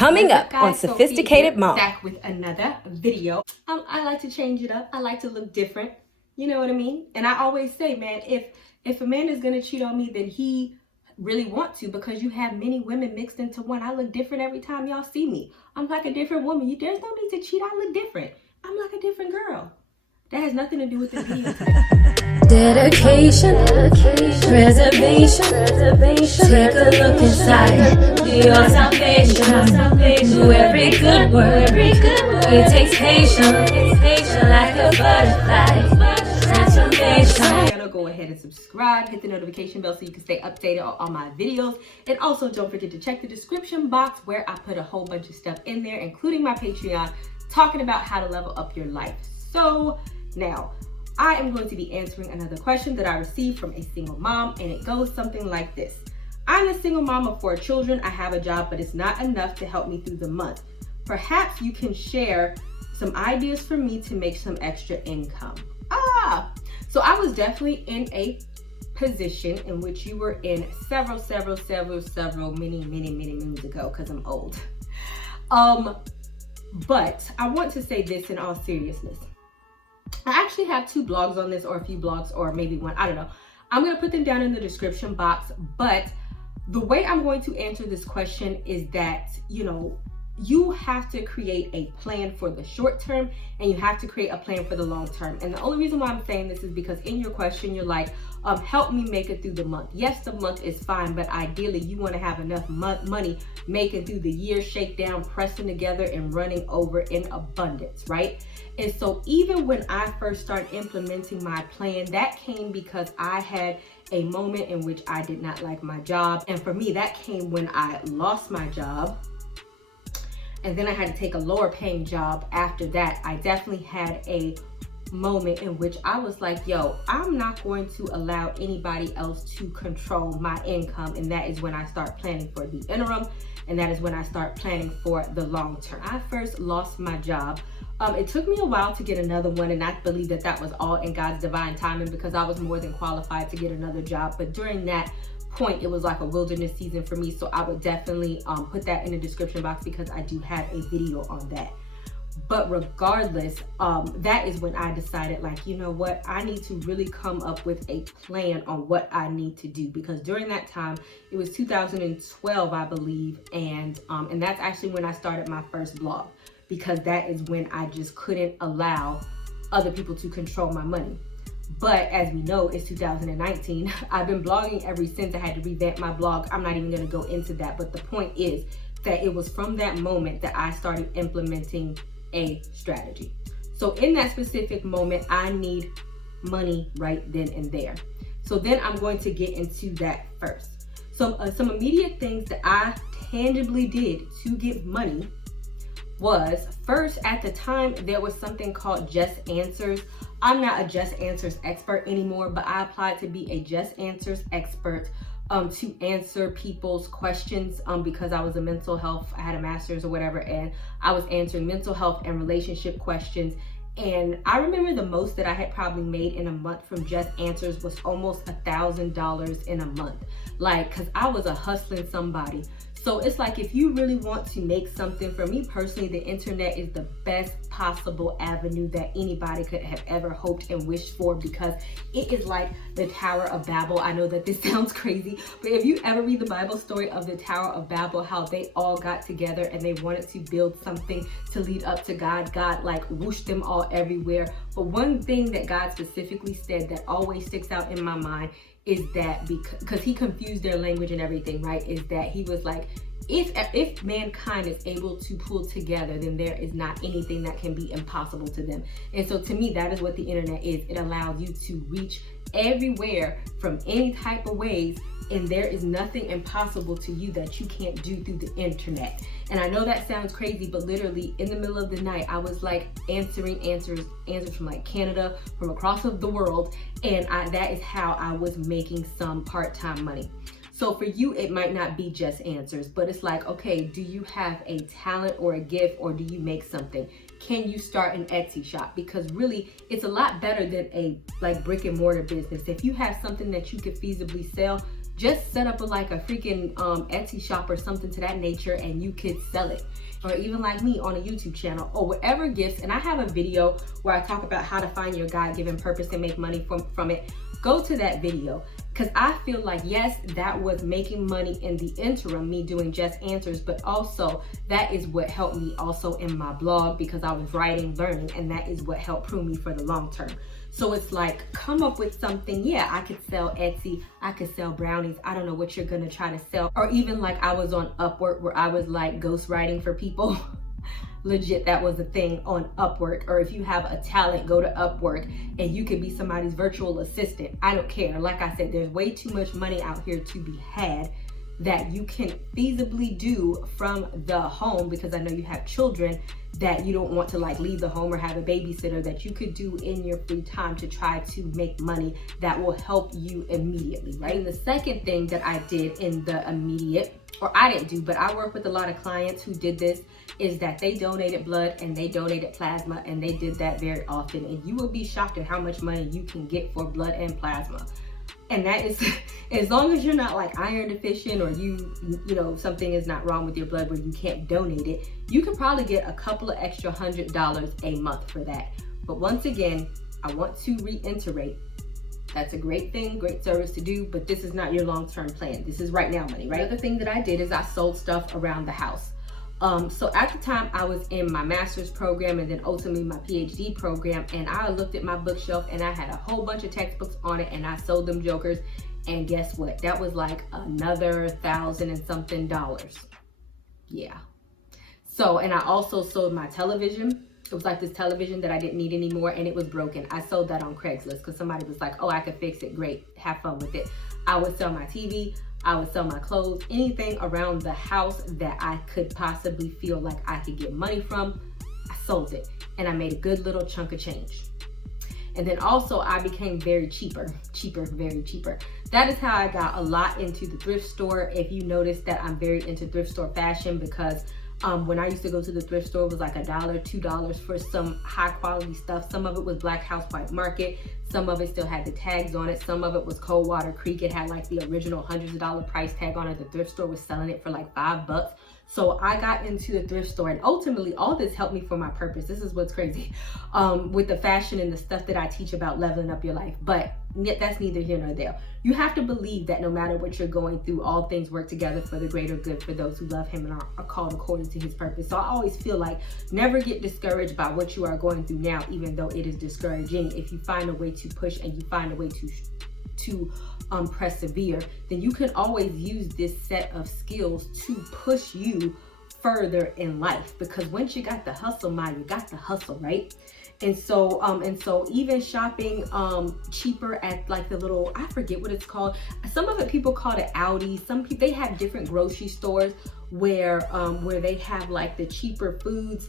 Coming up on Sophisticated Mom. Back with another video. I like to change it up. I like to look different. You know what I mean? And I always say, man, if a man is gonna cheat on me, then he really want to, because you have many women mixed into one. I look different every time y'all see me. I'm like a different woman. There's no need to cheat. I look different. I'm like a different girl. That has nothing to do with the video today. Dedication, reservation, take a look inside your salvation. Do every good work, it takes patience, like a butterfly, transformation. Go ahead and subscribe, hit the notification bell so you can stay updated on all my videos. And also don't forget to check the description box where I put a whole bunch of stuff in there, including my Patreon, talking about how to level up your life. So now, I am going to be answering another question that I received from a single mom, and it goes something like this. I'm a single mom of 4 children. I have a job, but it's not enough to help me through the month. Perhaps you can share some ideas for me to make some extra income. So I was definitely in a position in which you were in several many moons ago, because I'm old. But I want to say this in all seriousness. I actually have 2 blogs on this, or a few blogs, or maybe one, I don't know. I'm going to put them down in the description box, but the way I'm going to answer this question is that, you have to create a plan for the short term, and you have to create a plan for the long term. And the only reason why I'm saying this is because in your question, you're like, help me make it through the month. Yes, the month is fine, but ideally you want to have enough money making through the year, shakedown, pressing together and running over in abundance, right? And so even when I first started implementing my plan, that came because I had a moment in which I did not like my job. And for me, that came when I lost my job. And then I had to take a lower paying job after that. I definitely had a moment in which I was like, yo, I'm not going to allow anybody else to control my income. And that is when I start planning for the interim. And that is when I start planning for the long term. I first lost my job. It took me a while to get another one. And I believe that that was all in God's divine timing, because I was more than qualified to get another job. But during that point, it was like a wilderness season for me. So I would definitely put that in the description box, because I do have a video on that. But regardless, that is when I decided, like, you know what, I need to really come up with a plan on what I need to do, because during that time, it was 2012, I believe, and that's actually when I started my first blog, because that is when I just couldn't allow other people to control my money. But as we know, it's 2019. I've been blogging ever since. I had to revamp my blog. I'm not even going to go into that. But the point is that it was from that moment that I started implementing a strategy. So in that specific moment, I need money right then and there. So then I'm going to get into that first. So some immediate things that I tangibly did to get money was, first, at the time, there was something called Just Answers. I'm not a Just Answers expert anymore, but I applied to be a Just Answers expert to answer people's questions because I was a mental health, I had a master's or whatever, and I was answering mental health and relationship questions. And I remember the most that I had probably made in a month from Just Answers was almost $1,000 in a month. Like, cause I was a hustling somebody. So it's like, if you really want to make something, for me personally, the internet is the best possible avenue that anybody could have ever hoped and wished for, because it is like the Tower of Babel. I know that this sounds crazy, but if you ever read the Bible story of the Tower of Babel, how they all got together and they wanted to build something to lead up to God. God like whooshed them all everywhere. But one thing that God specifically said that always sticks out in my mind is that, because he confused their language and everything, right? Is that he was like, if mankind is able to pull together, then there is not anything that can be impossible to them. And so to me, that is what the internet is. It allows you to reach everywhere from any type of ways, and there is nothing impossible to you that you can't do through the internet. And I know that sounds crazy, but literally in the middle of the night, I was like answering answers from like Canada, from across of the world. And that is how I was making some part-time money. So for you, it might not be Just Answers, but it's like, okay, do you have a talent or a gift, or do you make something? Can you start an Etsy shop? Because really, it's a lot better than a like brick and mortar business. If you have something that you could feasibly sell, just set up like a freaking Etsy shop or something to that nature, and you could sell it. Or even like me on a YouTube channel or whatever gifts. And I have a video where I talk about how to find your God-given purpose and make money from it. Go to that video, because I feel like, yes, that was making money in the interim, me doing just answers, but also that is what helped me also in my blog, because I was writing, learning, and that is what helped prune me for the long term. So it's like, come up with something. Yeah, I could sell Etsy, I could sell brownies. I don't know what you're gonna try to sell. Or even like I was on Upwork where I was like ghostwriting for people. Legit, that was a thing on Upwork. Or if you have a talent, go to Upwork and you could be somebody's virtual assistant. I don't care. Like I said, there's way too much money out here to be had that you can feasibly do from the home, because I know you have children that you don't want to like leave the home or have a babysitter, that you could do in your free time to try to make money that will help you immediately, right? And the second thing that I did in the immediate, or I didn't do, but I work with a lot of clients who did this, is that they donated blood and they donated plasma, and they did that very often. And you will be shocked at how much money you can get for blood and plasma. And that is, as long as you're not like iron deficient, or you know, something is not wrong with your blood where you can't donate it, you can probably get a couple of extra $100 a month for that. But once again, I want to reiterate, that's a great thing, great service to do, but this is not your long-term plan. This is right now money, right? The other thing that I did is I sold stuff around the house. So at the time I was in my master's program and then ultimately my PhD program, and I looked at my bookshelf and I had a whole bunch of textbooks on it, and I sold them jokers. And guess what? That was like another $1,000 and something. Yeah. So, and I also sold my television. It was like this television that I didn't need anymore, and it was broken. I sold that on Craigslist because somebody was like, oh, I could fix it. Great. Have fun with it. I would sell my TV. I would sell my clothes, anything around the house that I could possibly feel like I could get money from. I sold it, and I made a good little chunk of change. And then also I became very very cheaper. That is how I got a lot into the thrift store. If you notice that I'm very into thrift store fashion, because when I used to go to the thrift store, it was like $1, $2 for some high quality stuff. Some of it was Black Housewife Market. Some of it still had the tags on it. Some of it was Coldwater Creek. It had like the original hundreds of dollar price tag on it. The thrift store was selling it for like $5. So I got into the thrift store, and ultimately all this helped me for my purpose. This is what's crazy with the fashion and the stuff that I teach about leveling up your life. But that's neither here nor there. You have to believe that no matter what you're going through, all things work together for the greater good for those who love him and are called according to his purpose. So I always feel like never get discouraged by what you are going through now, even though it is discouraging. If you find a way to push and you find a way to persevere, then you can always use this set of skills to push you further in life. Because once you got the hustle, you got the hustle, right? And so even shopping cheaper at like the little, I forget what it's called. Some of it people call it Aldi. Some people, they have different grocery stores where they have like the cheaper foods.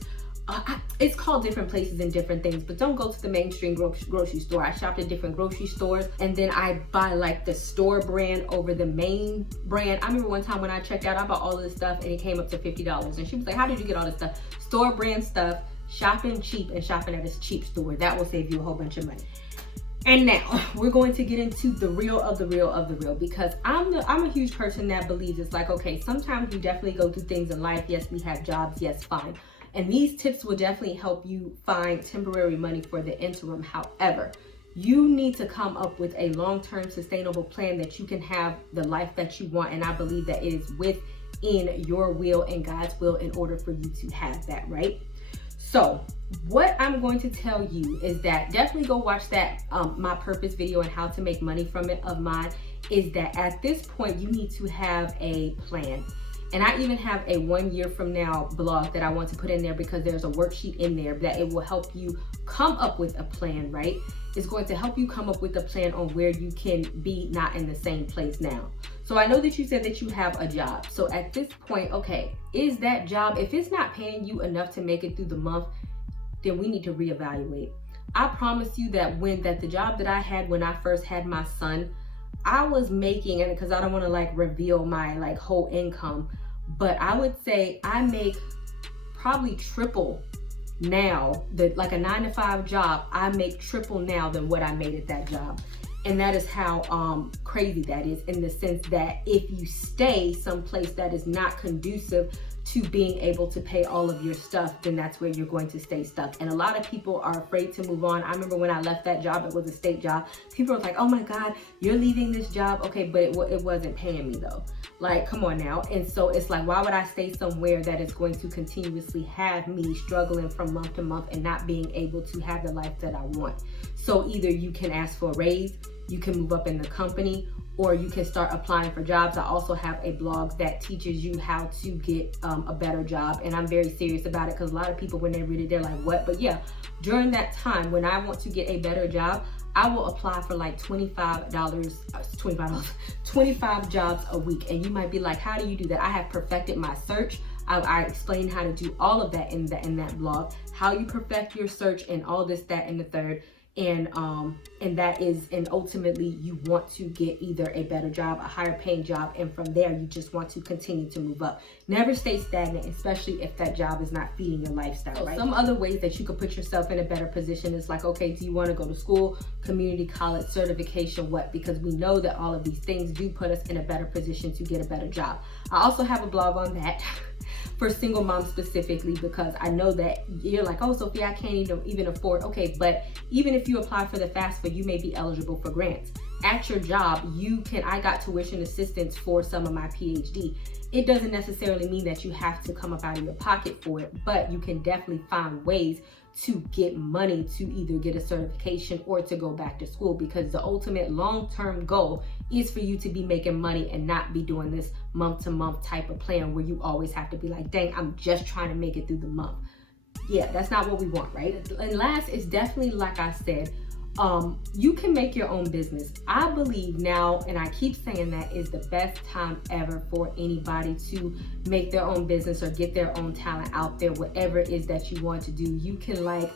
It's called different places and different things, but don't go to the mainstream grocery store. I shopped at different grocery stores, and then I buy like the store brand over the main brand. I remember one time when I checked out, I bought all of this stuff and it came up to $50. And she was like, how did you get all this stuff? Store brand stuff, shopping cheap and shopping at a cheap store. That will save you a whole bunch of money. And now we're going to get into the real of the real of the real, because I'm a huge person that believes it's like, okay, sometimes you definitely go through things in life. Yes, we have jobs. Yes, fine. And these tips will definitely help you find temporary money for the interim. However, you need to come up with a long-term sustainable plan that you can have the life that you want. And I believe that it is within your will and God's will in order for you to have that, right? So what I'm going to tell you is that definitely go watch that My Purpose video and how to make money from it of mine. Is that at this point you need to have a plan. And I even have a 1 year from now blog that I want to put in there, because there's a worksheet in there that it will help you come up with a plan, right? It's going to help you come up with a plan on where you can be not in the same place now. So I know that you said that you have a job. So at this point, okay, is that job, if it's not paying you enough to make it through the month, then we need to reevaluate. I promise you that the job that I had when I first had my son, I was making, and because I don't want to like reveal my like whole income, but I would say I make probably triple now. Like a 9-to-5 job, I make triple now than what I made at that job. And that is how crazy that is, in the sense that if you stay someplace that is not conducive to being able to pay all of your stuff, then that's where you're going to stay stuck. And a lot of people are afraid to move on. I remember when I left that job, it was a state job. People were like, oh my God, you're leaving this job. Okay, but it wasn't paying me though. Like, come on now. And so it's like, why would I stay somewhere that is going to continuously have me struggling from month to month and not being able to have the life that I want? So either you can ask for a raise, you can move up in the company, or you can start applying for jobs. I also have a blog that teaches you how to get a better job. And I'm very serious about it, because a lot of people, when they read it, they're like, what? But yeah, during that time, when I want to get a better job, I will apply for like $25 jobs a week. And you might be like, how do you do that? I have perfected my search. I explain how to do all of that in that blog, how you perfect your search and all this, that, and the third. And that is, and ultimately you want to get either a better job, a higher paying job, and from there you just want to continue to move up. Never stay stagnant, especially if that job is not feeding your lifestyle, right? Some other ways that you could put yourself in a better position is like, okay, do you want to go to school, community college, certification, what? Because we know that all of these things do put us in a better position to get a better job. I also have a blog on that for single moms specifically, because I know that you're like, oh, Sophie, I can't even afford. Okay, but even if you apply for the FAFSA, you may be eligible for grants. At your job, I got tuition assistance for some of my PhD. It doesn't necessarily mean that you have to come up out of your pocket for it, but you can definitely find ways to get money to either get a certification or to go back to school, because the ultimate long-term goal is for you to be making money and not be doing this month-to-month type of plan where you always have to be like, dang, I'm just trying to make it through the month. Yeah, that's not what we want, right? And last is definitely, like I said, you can make your own business. I believe now, and I keep saying that, is the best time ever for anybody to make their own business or get their own talent out there, whatever it is that you want to do. You can, like,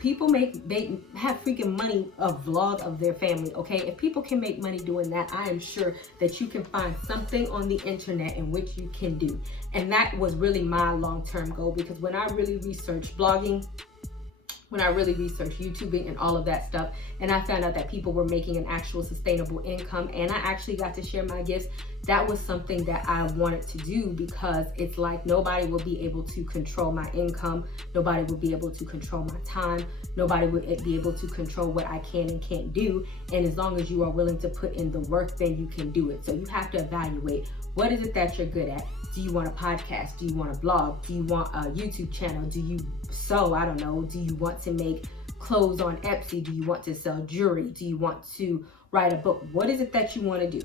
people have freaking money, a vlog of their family. Okay, if people can make money doing that, I am sure that you can find something on the internet in which you can do. And that was really my long-term goal, because when I really researched blogging, when I really researched YouTubing and all of that stuff, and I found out that people were making an actual sustainable income, and I actually got to share my gifts, that was something that I wanted to do, because it's like nobody will be able to control my income, nobody will be able to control my time, nobody would be able to control what I can and can't do. And as long as you are willing to put in the work, then you can do it. So you have to evaluate, what is it that you're good at? Do you want a podcast? Do you want a blog? Do you want a YouTube channel? Do you sew? I don't know. Do you want to make clothes on Etsy? Do you want to sell jewelry? Do you want to write a book? What is it that you want to do?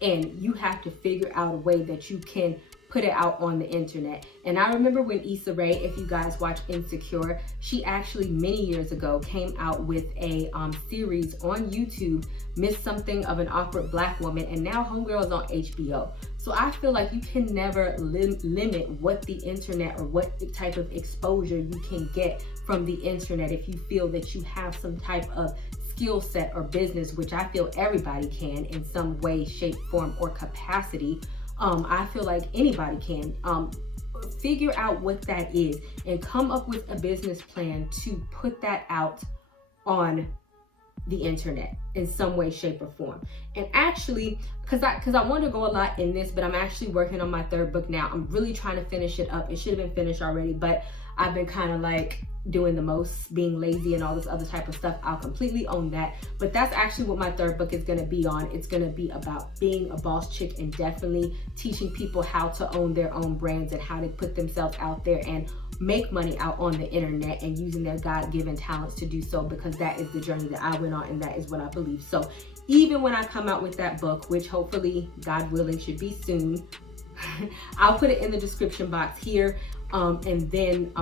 And you have to figure out a way that you can put it out on the internet. And I remember when Issa Rae, if you guys watch Insecure, she actually many years ago came out with a series on YouTube, Miss Something of an Awkward Black Woman, and now Homegirl is on HBO. So I feel like you can never limit what the internet or what type of exposure you can get from the internet if you feel that you have some type of skill set or business, which I feel everybody can in some way, shape, form, or capacity. I feel like anybody can figure out what that is and come up with a business plan to put that out on the internet in some way, shape, or form. And actually, because I want to go a lot in this, but I'm actually working on my third book now. I'm really trying to finish it up. It should have been finished already, but I've been kind of like doing the most, being lazy and all this other type of stuff. I'll completely own that. But that's actually what my third book is going to be on. It's going to be about being a boss chick and definitely teaching people how to own their own brands and how to put themselves out there and make money out on the internet and using their God-given talents to do so, because that is the journey that I went on and that is what I believe. So even when I come out with that book, which hopefully, God willing, should be soon, I'll put it in the description box here. And then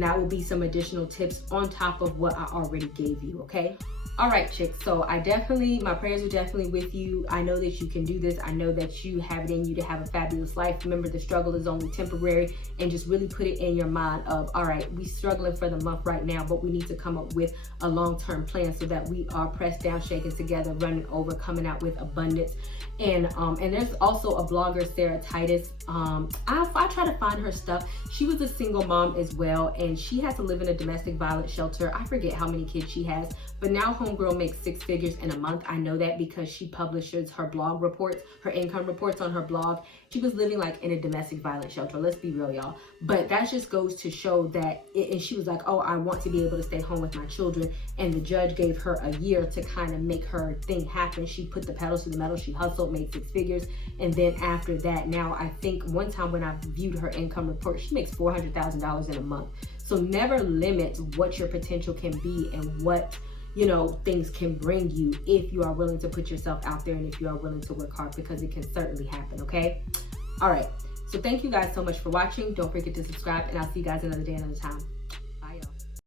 that will be some additional tips on top of what I already gave you, okay? All right, chicks, so my prayers are definitely with you. I know that you can do this. I know that you have it in you to have a fabulous life. Remember, the struggle is only temporary, and just really put it in your mind of, all right, we're struggling for the month right now, but we need to come up with a long-term plan so that we are pressed down, shaken together, running over, coming out with abundance. And there's also a blogger, Sarah Titus. I try to find her stuff. She was a single mom as well, and she had to live in a domestic violence shelter. I forget how many kids she has, but now homegirl makes 6 figures in a month. I know that because she publishes her blog reports, her income reports on her blog. She was living like in a domestic violence shelter. Let's be real, y'all. But that just goes to show that, and she was like, oh, I want to be able to stay home with my children. And the judge gave her a year to kind of make her thing happen. She put the pedal to the metal. She hustled, made 6 figures. And then after that, now I think one time when I viewed her income report, she makes $400,000 in a month. So never limit what your potential can be and what, you know, things can bring you if you are willing to put yourself out there and if you are willing to work hard, because it can certainly happen, okay? All right. So thank you guys so much for watching. Don't forget to subscribe, and I'll see you guys another day, another time.